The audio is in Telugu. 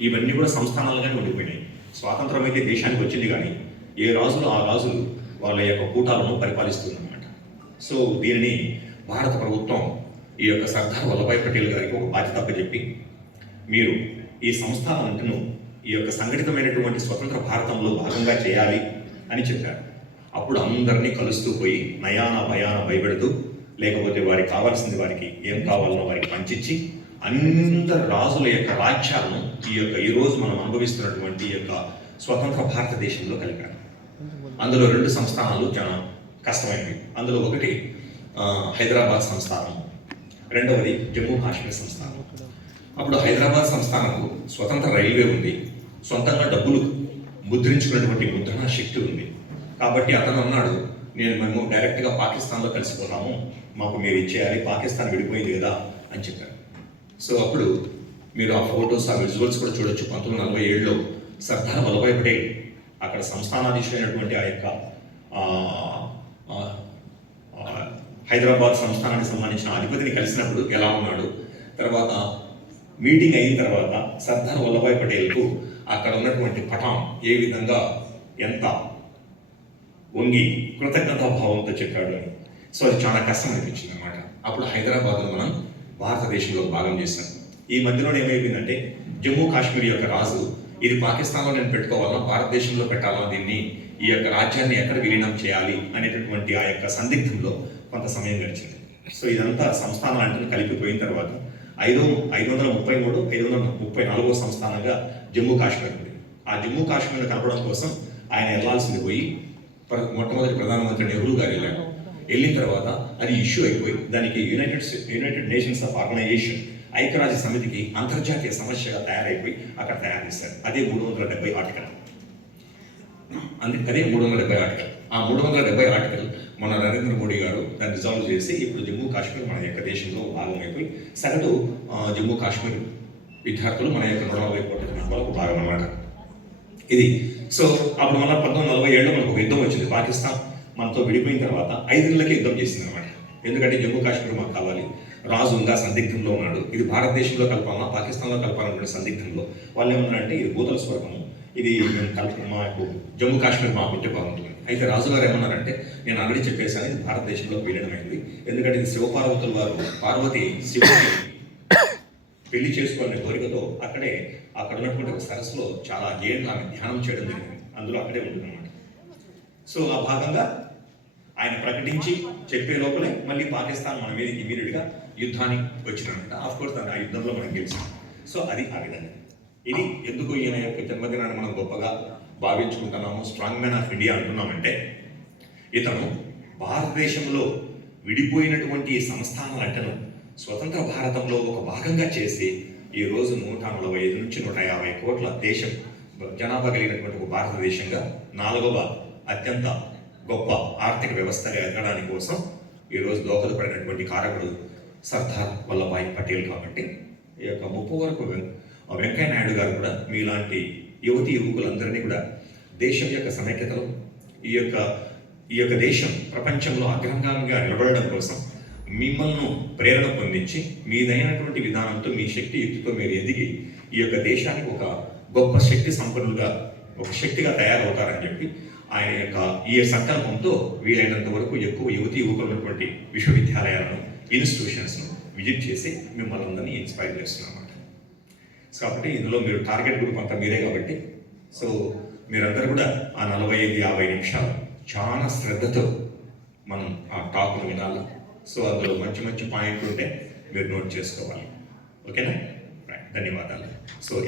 ఇవన్నీ కూడా సంస్థానాలుగానే ఉండిపోయినాయి. స్వాతంత్రం అయితే దేశానికి వచ్చింది కానీ ఏ రాజులు ఆ రాజులు వాళ్ళ యొక్క కూటాలను పరిపాలిస్తుందన్నమాట సో దీనిని భారత ప్రభుత్వం ఈ యొక్క సర్దార్ వల్లభాయ్ పటేల్ గారికి ఒక బాధ్యత చెప్పి మీరు ఈ సంస్థానాలను ఈ యొక్క సంఘటితమైనటువంటి స్వతంత్ర భారతంలో భాగంగా చేయాలి అని చెప్పారు. అప్పుడు అందరినీ కలుస్తూ పోయి నయాన భయాన భయపెడుతూ లేకపోతే వారికి కావాల్సింది వారికి ఏం కావాలనో వారికి పంచిచ్చి అంత రాజుల యొక్క రాజ్యాలను ఈ యొక్క ఈరోజు మనం అనుభవిస్తున్నటువంటి ఈ యొక్క స్వతంత్ర భారతదేశంలో కలిపారు. అందులో రెండు సంస్థానాలు చాలా కష్టమైనవి. అందులో ఒకటి హైదరాబాద్ సంస్థానం. రెండవది జమ్మూ కాశ్మీర్ సంస్థానం. అప్పుడు హైదరాబాద్ సంస్థానంకు స్వతంత్ర రైల్వే ఉంది. సొంతంగా డబ్బులు ముద్రించుకున్నటువంటి ముద్రణ శక్తి ఉంది. కాబట్టి అతను అన్నాడు నేను మేము డైరెక్ట్గా పాకిస్తాన్లో కలిసిపోతాము. మాకు మీరు ఇచ్చేయాలి. పాకిస్తాన్ విడిపోయింది కదా అని చెప్పారు. సో అప్పుడు మీరు ఆ ఫొటోస్ ఆ విజువల్స్ కూడా చూడొచ్చు. పంతొమ్మిది నలభై ఏడులో సర్దార్ వల్లభాయ్ పటేల్ అక్కడ సంస్థానాధీశమైనటువంటి ఆ యొక్క హైదరాబాద్ సంస్థానానికి సంబంధించిన అధిపతిని కలిసినప్పుడు ఎలా ఉన్నాడు? తర్వాత మీటింగ్ అయిన తర్వాత సర్దార్ వల్లభాయ్ పటేల్కు అక్కడ ఉన్నటువంటి పటం ఏ విధంగా ఎంత వంగి కృతజ్ఞతాభావంతో చెప్పాడు అని. సో అది చాలా కష్టం అనిపించింది అనమాట అప్పుడు హైదరాబాద్లో మనం భారతదేశంలో భాగం చేశాం ఈ మధ్యలో ఏమైపోయిందంటే జమ్మూ కాశ్మీర్ యొక్క రాజు ఇది పాకిస్తాన్లో నేను పెట్టుకోవాలా భారతదేశంలో పెట్టాలా దీన్ని ఈ యొక్క రాజ్యాన్ని ఎక్కడ విలీనం చేయాలి అనేటటువంటి ఆ యొక్క సందిగ్ధంలో కొంత సమయం గడిచింది. సో ఇదంతా సంస్థానాలంటే కలిపిపోయిన తర్వాత ఐదు ఐదు వందల ముప్పై మూడు ఐదు వందల ముప్పై నాలుగో సంస్థానంగా జమ్మూ కాశ్మీర్ ఉంది. ఆ జమ్మూ కాశ్మీర్ కలపడం కోసం ఆయన వెళ్ళాల్సింది పోయి మొట్టమొదటి ప్రధానమంత్రి నెహ్రూ గారు వెళ్ళారు. వెళ్ళిన తర్వాత అది ఇష్యూ అయిపోయి దానికి united united nations of organisation ఐక్యరాజ్య సమితికి అంతర్జాతీయ సమస్యగా తయారైపోయి అక్కడ తయారు చేశారు. అదే మూడు వందల డెబ్బై ఆర్టికల్. అందుకే అదే మూడు వందల డెబ్బై ఆర్టికల్. ఆ మూడు వందల డెబ్బై ఆర్టికల్ మన నరేంద్ర మోడీ గారు దాన్ని రిజాల్వ్ చేసి ఇప్పుడు జమ్మూ కాశ్మీర్ మన యొక్క దేశంలో భాగమైపోయి సగటు జమ్మూ కాశ్మీర్ విద్యార్థులు మన యొక్క నూట నలభై కోట్ల జనాభాలో భాగం అన్నమాట. ఇది. సో అప్పుడు మన పంతొమ్మిది నలభై ఏళ్ళలో మనకు ఒక యుద్ధం వచ్చింది. పాకిస్తాన్ మనతో విడిపోయిన తర్వాత ఐదు నెలలకి యుద్ధం చేసింది అనమాట ఎందుకంటే జమ్మూ కాశ్మీర్ మాకు కావాలి. రాజు ఇంకా సందిగ్ధంలో ఉన్నాడు. ఇది భారతదేశంలో కలపాలా పాకిస్తాన్లో కలపాలన్నటువంటి సందిగ్ధంలో. వాళ్ళు ఏమన్నారంటే ఇది భూతల స్వర్గము ఇది మేము కలిపి మాకు జమ్మూ కాశ్మీర్ మాకు ఉంటే బాగుంటుంది. అయితే రాజుగారు ఏమన్నారంటే నేను ఆల్రెడీ చెప్పేశాను ఇది భారతదేశంలో విలీనమైంది. ఎందుకంటే ఇది శివపార్వతుల వారు పార్వతి శివుని పెళ్ళి చేసుకోవాలనే కోరికతో అక్కడే అక్కడ ఉన్నటువంటి ఒక సరస్సులో చాలా ఏళ్ళు ఆమె ధ్యానం చేయడం జరిగింది. అందులో అక్కడే ఉంటుందన్నమాట. సో ఆ భాగంగా ఆయన ప్రకటించి చెప్పే లోపలే మళ్ళీ పాకిస్తాన్ మన మీద ఇమీడియట్గా యుద్ధానికి వచ్చిందనమాట ఆఫ్ కోర్స్ దాన్ని ఆ యుద్ధంలో మనం గెలిచాం. సో అది ఆ విధంగా. ఇది ఎందుకు ఈయన యొక్క జన్మదినాన్ని మనం గొప్పగా భావించుకుంటున్నాము స్ట్రాంగ్ మ్యాన్ ఆఫ్ ఇండియా అంటున్నామంటే ఇతను భారతదేశంలో విడిపోయినటువంటి ఈ సంస్థానాలంటను స్వతంత్ర భారతంలో ఒక భాగంగా చేసి ఈ రోజు నూట నలభై ఐదు నుంచి నూట యాభై కోట్ల దేశం జనాభా కలిగినటువంటి ఒక భారతదేశంగా నాలుగవ అత్యంత గొప్ప ఆర్థిక వ్యవస్థగా ఎదగడానికి కోసం ఈరోజు దోహదపడినటువంటి కారకుడు సర్దార్ వల్లభాయ్ పటేల్ కాబట్టి ఈ యొక్క ముప్పు వరకు వెంకయ్య నాయుడు గారు కూడా మీలాంటి యువతి యువకులందరినీ కూడా దేశం యొక్క సమైక్యతలో ఈ యొక్క ఈ యొక్క దేశం ప్రపంచంలో అగ్రగామిగా నిలబడడం కోసం మిమ్మల్ని ప్రేరణ పొందించి మీదైనటువంటి విధానంతో మీ శక్తి యుక్తితో మీరు ఎదిగి ఈ యొక్క దేశానికి ఒక గొప్ప శక్తి సంపన్నులుగా ఒక శక్తిగా తయారవుతారని చెప్పి ఆయన యొక్క ఈ సంకల్పంతో వీలైనంత వరకు ఎక్కువ యువతి యువకులున్నటువంటి విశ్వవిద్యాలయాలను ఇన్స్టిట్యూషన్స్ను విజిట్ చేసి మిమ్మల్ని అందరినీ ఇన్స్పైర్ చేస్తున్నాం అన్నమాట కాబట్టి ఇందులో మీరు టార్గెట్ గ్రూప్ అంతా మీరే కాబట్టి సో మీరందరూ కూడా ఆ నలభై ఐదు యాభై నిమిషాలు చాలా శ్రద్ధతో మనం ఆ టాక్ను వినాలి. సో అందులో మంచి మంచి పాయింట్లు ఉంటే మీరు నోట్ చేసుకోవాలి. ఓకేనా ధన్యవాదాలు. సో